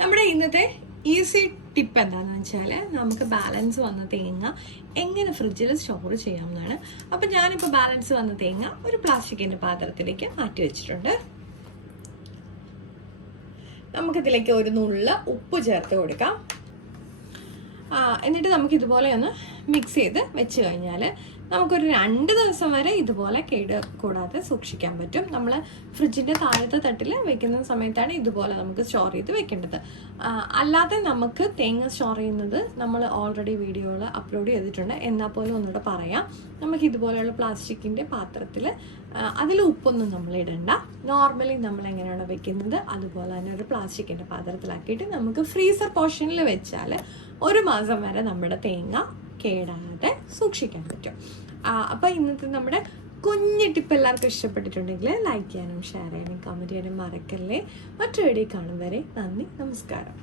നമ്മുടെ ഇന്നത്തെ easy tip എന്താണെന്ന് വെച്ചാൽ നമുക്ക് ബാലൻസ് വന്ന തേങ്ങ എങ്ങനെ ഫ്രിഡ്ജിൽ സ്റ്റോർ ചെയ്യാമെന്നാണ്. അപ്പം ഞാനിപ്പോൾ ബാലൻസ് വന്ന തേങ്ങ ഒരു പ്ലാസ്റ്റിക്കിൻ്റെ പാത്രത്തിലേക്ക് മാറ്റി വെച്ചിട്ടുണ്ട്. നമുക്കിതിലേക്ക് ഒരു നുള്ള ഉപ്പ് ചേർത്ത് കൊടുക്കാം. എന്നിട്ട് നമുക്കിതുപോലെ ഒന്ന് മിക്സ് ചെയ്ത് വെച്ച് കഴിഞ്ഞാൽ നമുക്കൊരു 2 ദിവസം വരെ ഇതുപോലെ കേട് കൂടാതെ സൂക്ഷിക്കാൻ പറ്റും. നമ്മൾ ഫ്രിഡ്ജിൻ്റെ താഴത്തെ തട്ടിൽ വെക്കുന്ന സമയത്താണ് ഇതുപോലെ നമുക്ക് സ്റ്റോർ ചെയ്ത് വെക്കേണ്ടത്. അല്ലാതെ നമുക്ക് തേങ്ങ സ്റ്റോർ ചെയ്യുന്നത് നമ്മൾ ഓൾറെഡി വീഡിയോകൾ അപ്ലോഡ് ചെയ്തിട്ടുണ്ട്. എന്നാൽ പോലും ഒന്നുകൂടെ പറയാം, നമുക്ക് ഇതുപോലെയുള്ള പ്ലാസ്റ്റിക്കിൻ്റെ പാത്രത്തിൽ അതിൽ ഉപ്പൊന്നും നമ്മൾ ഇടണ്ട. നോർമലി നമ്മൾ എങ്ങനെയാണ് വെക്കുന്നത് അതുപോലെ തന്നെ ഒരു പ്ലാസ്റ്റിക്കിൻ്റെ പാത്രത്തിലാക്കിയിട്ട് നമുക്ക് ഫ്രീസർ പോർഷനിൽ വെച്ചാൽ 1 മാസം വരെ നമ്മുടെ തേങ്ങ കേടാകാതെ സൂക്ഷിക്കാൻ പറ്റും. അപ്പോൾ ഇന്നത്തെ നമ്മുടെ കുഞ്ഞു ടിപ്പ് എല്ലാവർക്കും ഇഷ്ടപ്പെട്ടിട്ടുണ്ടെങ്കിൽ ലൈക്ക് ചെയ്യാനും ഷെയർ ചെയ്യാനും കമൻറ്റ് ചെയ്യാനും മറക്കല്ലേ. മറ്റൊരു വീഡിയോ കാണും വരെ നന്ദി, നമസ്കാരം.